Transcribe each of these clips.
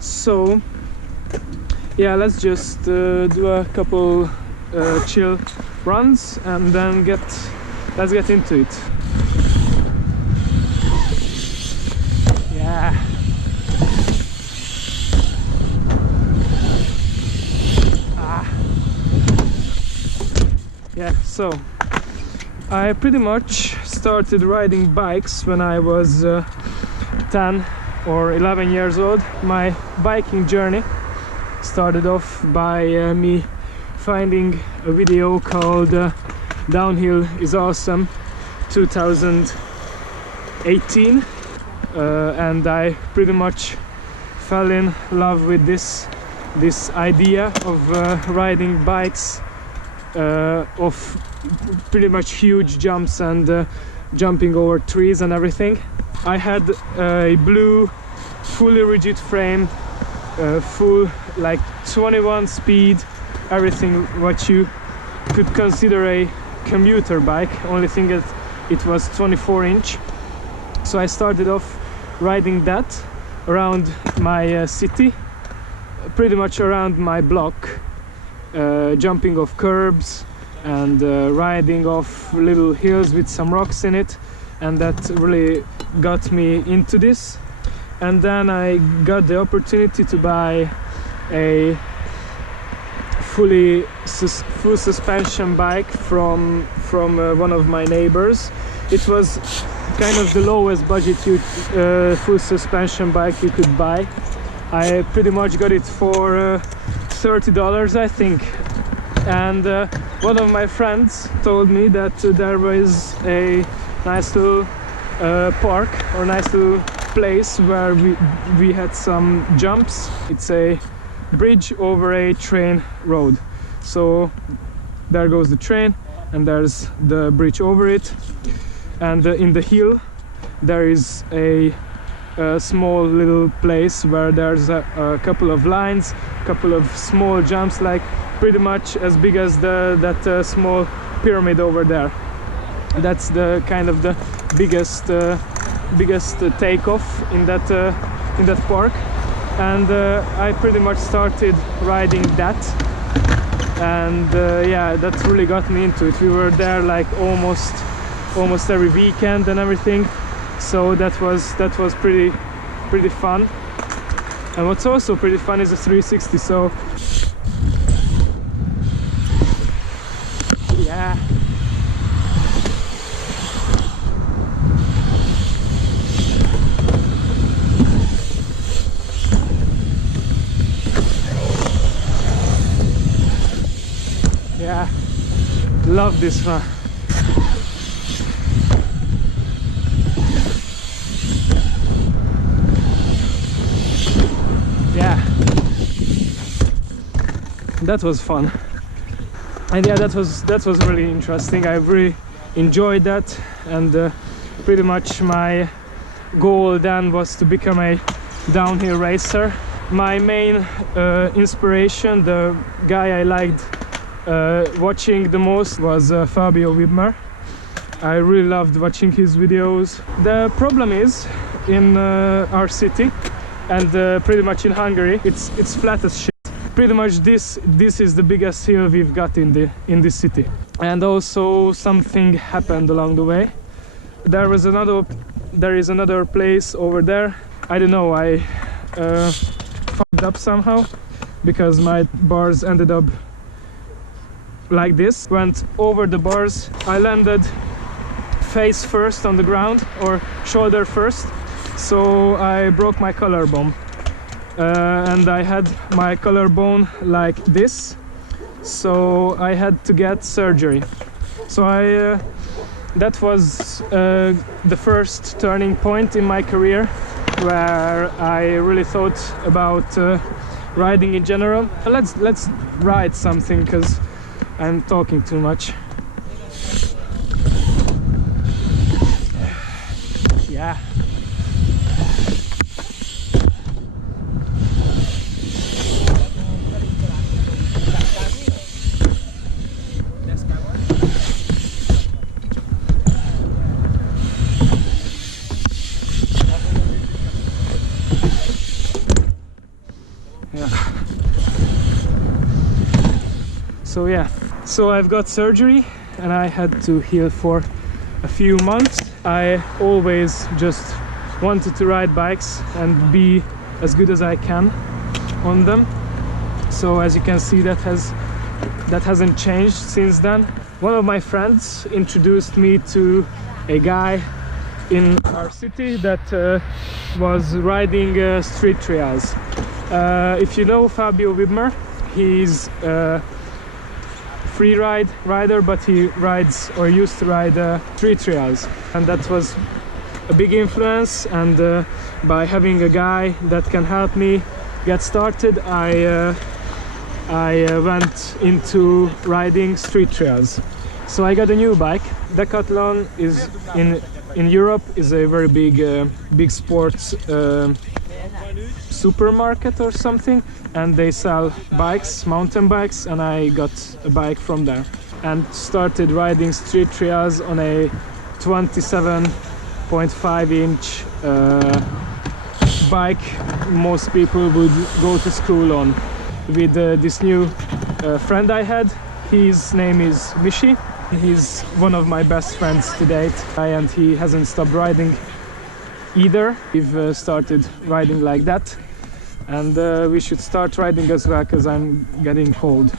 So yeah, let's just do a couple chill runs and then let's get into it. Yeah. Yeah, so I pretty much started riding bikes when I was 10 or 11 years old. My biking journey started off by me finding a video called Downhill is Awesome 2018, and I pretty much fell in love with this idea of riding bikes of pretty much huge jumps and jumping over trees and everything. I had a blue fully rigid frame, full like 21 speed, everything what you could consider a commuter bike, only thing that it was 24-inch. So I started off riding that around my city, pretty much around my block, jumping off curbs and riding off little hills with some rocks in it, and that really got me into this. And then I got the opportunity to buy a full suspension bike from one of my neighbors. It was kind of the lowest budget full suspension bike you could buy. I pretty much got it for $30, I think. And one of my friends told me that there was a nice little park or nice little place where we had some jumps. It's a bridge over a train road. So there goes the train and there's the bridge over it, and in the hill there is a small little place where there's a couple of lines, couple of small jumps, like pretty much as big as that small pyramid over there. That's the kind of the biggest takeoff in that park. And I pretty much started riding that, and yeah, that really got me into it. We were there like almost every weekend and everything, so that was pretty fun. And what's also pretty fun is a 360. So yeah. Yeah, love this one. Yeah, that was fun. And yeah, that was really interesting. I really enjoyed that, and pretty much my goal then was to become a downhill racer. My main inspiration, the guy I liked watching the most, was Fabio Wibmer. I really loved watching his videos. The problem is in our city and pretty much in Hungary, it's flat as shit. Pretty much this is the biggest hill we've got in this city. And also something happened along the way. There is another place over there. I don't know, I fucked up somehow because my bars ended up like this. Went over the bars. I landed face first on the ground, or shoulder first, so I broke my collarbone. And I had my collarbone like this, so I had to get surgery. So that was the first turning point in my career, where I really thought about riding in general. Let's ride something, because I'm talking too much. Yeah. Yeah. So yeah, so I've got surgery and I had to heal for a few months. I always just wanted to ride bikes and be as good as I can on them. So as you can see, that hasn't changed since then. One of my friends introduced me to a guy in our city that was riding street trials. If you know Fabio Widmer, he's a free rider, but he rides or used to ride street trials, and that was a big influence. And by having a guy that can help me get started, I went into riding street trails. So I got a new bike. Decathlon is in Europe is a very big sports supermarket or something, and they sell bikes, mountain bikes, and I got a bike from there and started riding street trails on a 27.5-inch bike most people would go to school on, with this new friend I had. His name is Misi. He's one of my best friends to date, and he hasn't stopped riding either. We've started riding like that, and we should start riding as well, because I'm getting cold.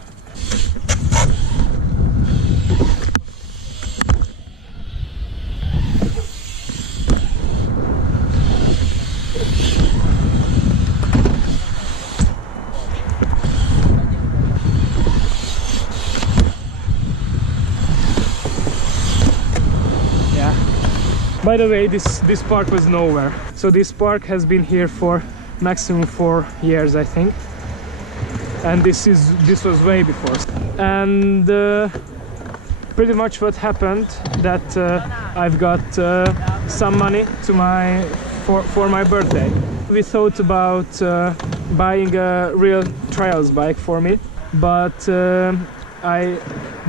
By the way, this park was nowhere. So this park has been here for maximum 4 years, I think. And this was way before. And pretty much what happened that I've got some money to for my birthday. We thought about buying a real trials bike for me, but I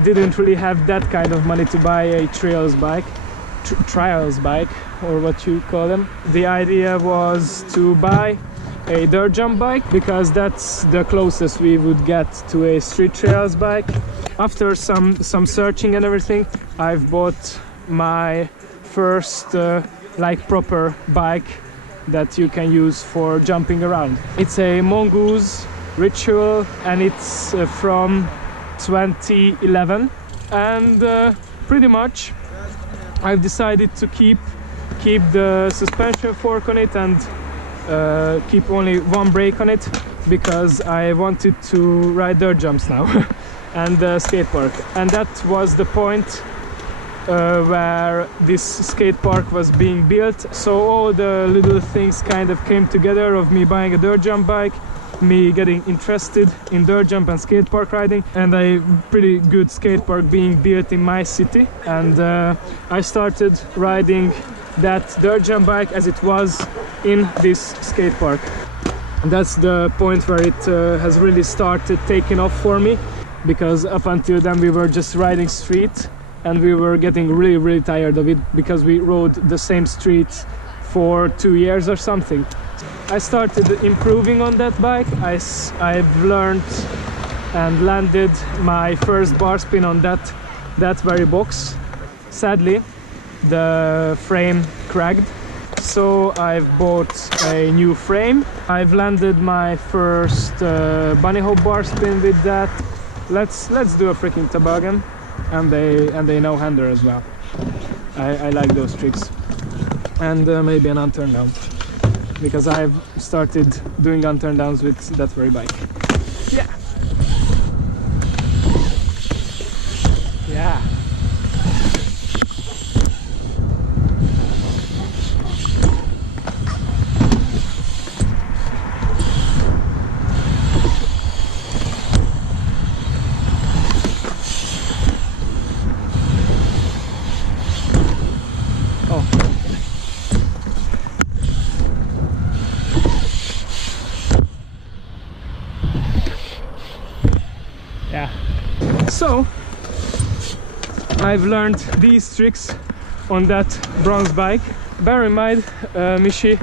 didn't really have that kind of money to buy a trials bike. Trials bike, or what you call them. The idea was to buy a dirt jump bike, because that's the closest we would get to a street trails bike. After some searching and everything, I've bought my first like proper bike that you can use for jumping around. It's a Mongoose Ritual, and it's from 2011, and pretty much I've decided to keep the suspension fork on it and keep only one brake on it, because I wanted to ride dirt jumps now and skate park. And that was the point where this skate park was being built. So all the little things kind of came together of me buying a dirt jump bike, me getting interested in dirt jump and skate park riding, and a pretty good skate park being built in my city. And I started riding that dirt jump bike as it was in this skate park. And that's the point where it has really started taking off for me, because up until then we were just riding street, and we were getting really tired of it, because we rode the same streets for 2 years or something. I started improving on that bike. I've learned and landed my first bar spin on that very box. Sadly, the frame cracked, so I've bought a new frame. I've landed my first bunny hop bar spin with that. Let's do a freaking toboggan and a no-hander as well. I like those tricks, and maybe an unturn down, because I've started doing unturn downs with that very bike. Yeah. Yeah. Yeah. So I've learned these tricks on that bronze bike. Bear in mind, Misi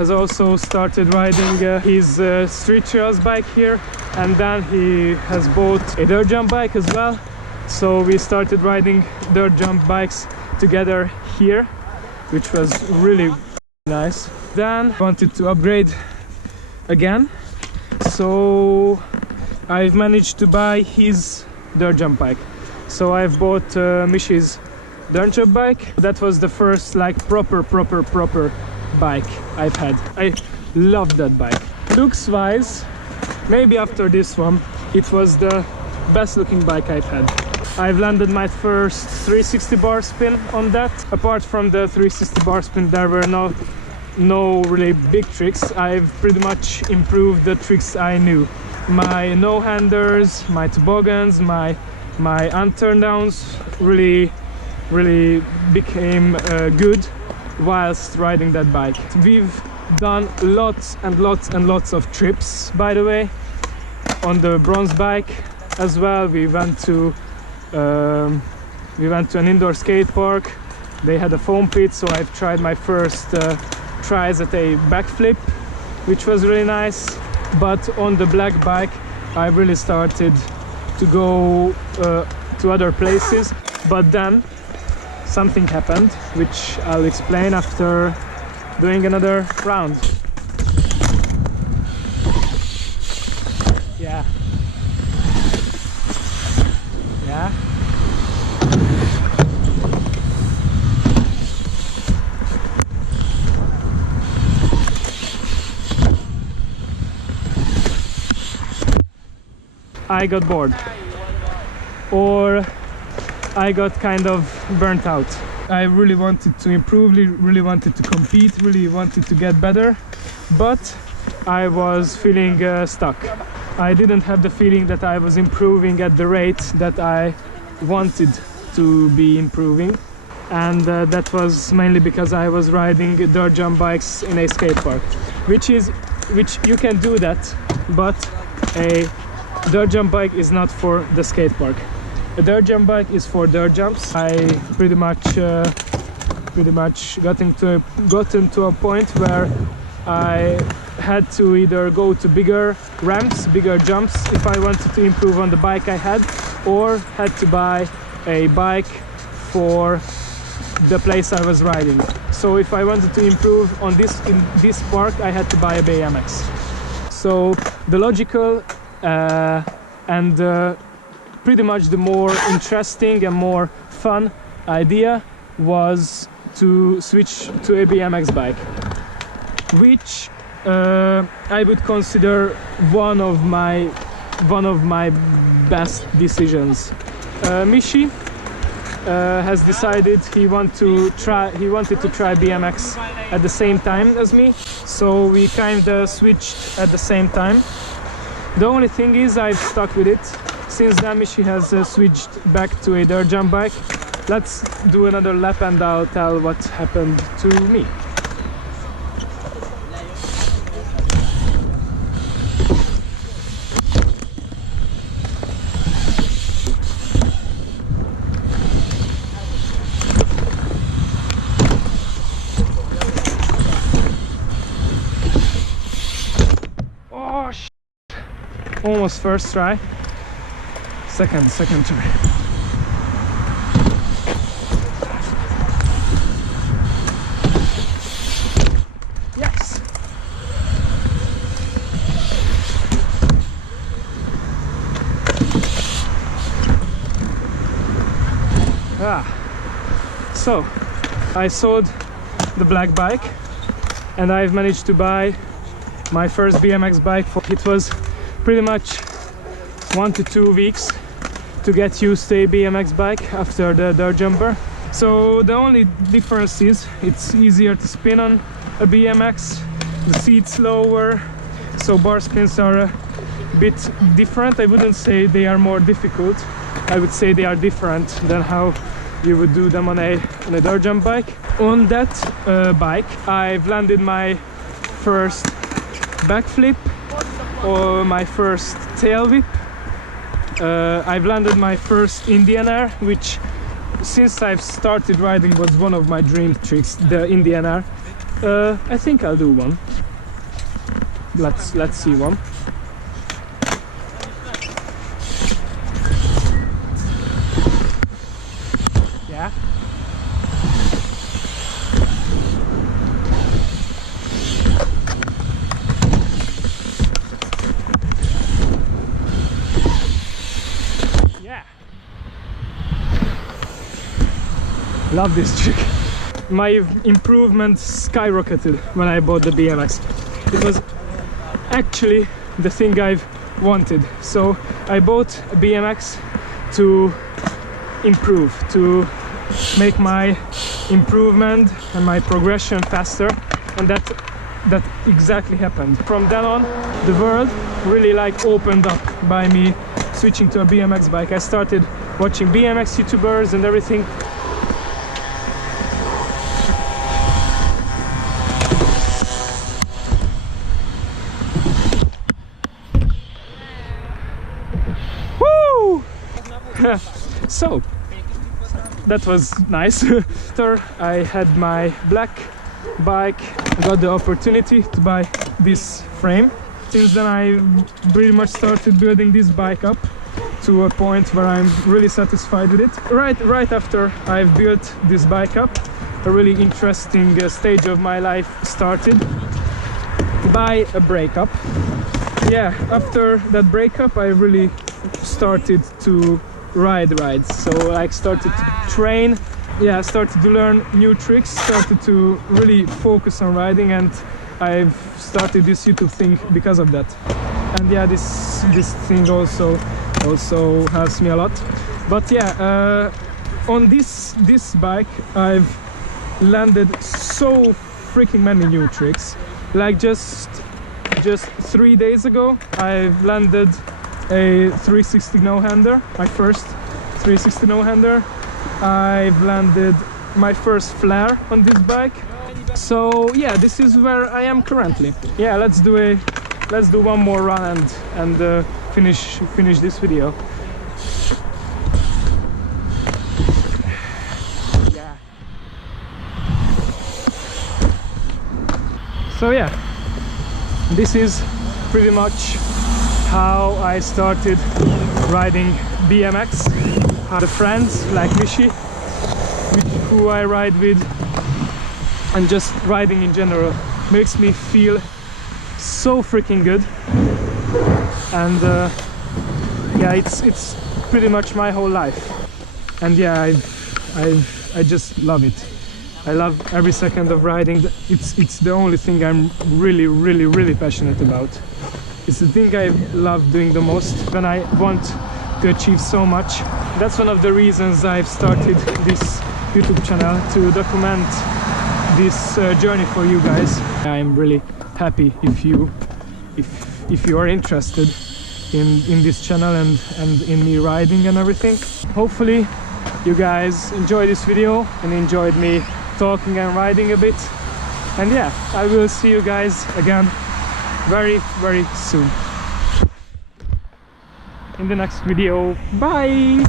has also started riding his street trails bike here, and then he has bought a dirt jump bike as well. So we started riding dirt jump bikes together here, which was really nice. Then I wanted to upgrade again, so I've managed to buy his dirt jump bike. So I've bought Misi's dirt jump bike. That was the first like proper bike I've had. I loved that bike. Looks wise, maybe after this one, it was the best looking bike I've had. I've landed my first 360 bar spin on that. Apart from the 360 bar spin, there were no really big tricks. I've pretty much improved the tricks I knew. My no-handers, my toboggans, my unturned downs really became good whilst riding that bike. We've done lots of trips, by the way, on the bronze bike as well. We went to an indoor skate park. They had a foam pit, so I've tried my first tries at a backflip, which was really nice. But on the black bike I really started to go to other places, but then something happened, which I'll explain after doing another round. Yeah. I got bored, or I got kind of burnt out. I really wanted to improve, really wanted to compete, really wanted to get better, but I was feeling stuck. I didn't have the feeling that I was improving at the rate that I wanted to be improving, and that was mainly because I was riding dirt jump bikes in a skate park, which you can do that, but a dirt jump bike is not for the skate park. A dirt jump bike is for dirt jumps. I pretty much gotten to a point where I had to either go to bigger ramps, bigger jumps if I wanted to improve on the bike I had, or had to buy a bike for the place I was riding. So if I wanted to improve on in this park, I had to buy a BMX. So the logical and pretty much the more interesting and more fun idea was to switch to a BMX bike, which I would consider one of my best decisions. Misi has decided he wanted to try BMX at the same time as me, so we kind of switched at the same time. The only thing is I've stuck with it. Since then Misi has switched back to a dirt jump bike. Let's do another lap and I'll tell what happened to me. Oh shit. Almost first try. Second try. Yes. So I sold the black bike and I've managed to buy my first BMX bike. It was pretty much 1 to 2 weeks to get used to a BMX bike after the dirt jumper. So the only difference is it's easier to spin on a BMX, the seat's lower, so bar spins are a bit different. I wouldn't say they are more difficult, I would say they are different than how you would do them on a dirt jump bike. On that bike I've landed my first backflip or my first tail whip. I've landed my first Indian air, which since I've started riding was one of my dream tricks, the Indian air. I think I'll do one. Let's see one. Yeah. Yeah. Love this trick. My improvement skyrocketed when I bought the BMX. It was actually the thing I've wanted. So I bought a BMX to improve, to make my improvement and my progression faster, and that exactly happened. From then on, the world really like opened up by me switching to a BMX bike. I started watching BMX YouTubers and everything. So that was nice. After I had my black bike, I got the opportunity to buy this frame. Since then I pretty much started building this bike up to a point where I'm really satisfied with it. Right after I've built this bike up, a really interesting stage of my life started by a breakup. Yeah, after that breakup I really started to ride rides, so I started to train. Yeah, started to learn new tricks, started to really focus on riding, and I've started this YouTube thing because of that. And yeah, this thing also helps me a lot. But yeah, on this bike I've landed so freaking many new tricks. Like just 3 days ago I've landed a 360 no-hander, my first 360 no-hander. I've landed my first flare on this bike. So yeah, this is where I am currently. Yeah, let's do one more run and finish this video. Yeah. So yeah, this is pretty much how I started riding BMX. The friends like Misi, who I ride with, and just riding in general makes me feel so freaking good. And yeah, it's pretty much my whole life. And yeah, I just love it. I love every second of riding. It's the only thing I'm really passionate about. It's the thing I love doing the most when I want to achieve so much. That's one of the reasons I've started this YouTube channel, to document this journey for you guys. I'm really happy if you are interested in this channel and in me riding and everything. Hopefully you guys enjoyed this video and enjoyed me talking and riding a bit. And yeah, I will see you guys again very soon in the next video. Bye.